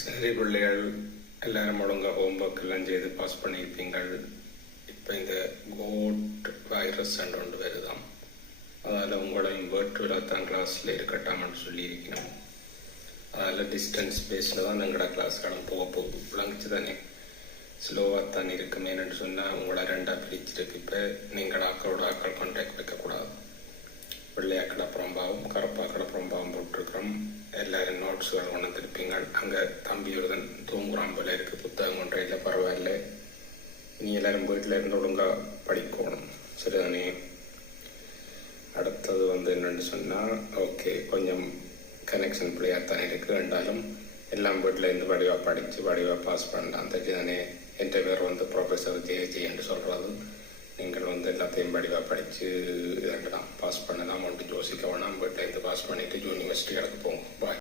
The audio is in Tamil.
சரி பிள்ளைகள், எல்லாரும் ஒழுங்காக ஹோம்ஒர்க் எல்லாம் செய்து பாஸ் பண்ணியிருப்பீங்கள். இப்போ இந்த கோட் வைரஸ் ஒன்று வருதாம். அதால் உங்களையும் வேர்ச்சுவலாக தான் கிளாஸில் இருக்கட்டாமன்னு சொல்லியிருக்கணும். அதில் டிஸ்டன்ஸ் பேஸில் தான் எங்களோட கிளாஸ்களும் போக போகுது. விளங்கிச்சு தானே? ஸ்லோவாக தான் இருக்குமேனு சொன்னால் உங்களை ரெண்டாக பிரிச்சிருக்கு. இப்போ நீங்கள் ஆக்களோட ஆக்கள் கான்டாக்ட் வைக்கக்கூடாது. வெள்ளையாக்கடை புறம்பாவும் கருப்பாக்கடை புறம்பாவும் போட்டிருக்கிறோம். எல்லோரும் நோட்ஸுகள் கொண்டு வந்துருப்பீங்க. அங்கே தம்பி ஒருதன் தூங்குறான் போல இருக்குது. புத்தகம் கொண்டு இல்லை, பரவாயில்ல. நீ எல்லோரும் வீட்டில் இருந்து ஒழுங்காக படிக்கணும். சரிதானே? அடுத்தது என்னென்னு சொன்னால், ஓகே, கொஞ்சம் கனெக்ஷன் பிள்ளையாக தானே இருக்குது. ரெண்டாலும் எல்லாம் வீட்டில் இருந்து வடிவாக படித்து வடிவாக பாஸ் பண்ணலாம். தெரிஞ்சுதானே? என் பேர் ப்ரொஃபஸர் ஜே என்று சொல்கிறது. நீங்கள் எல்லாத்தையும் படிவாக படித்து இதெல்லாம் பாஸ் பண்ணலாம். ஒன்று யோசிக்க வேணாம். வீட்டில் இருந்து பாஸ் பண்ணிவிட்டு யூனிவர்சிட்டி கிடக்கு போங்க. பாய்.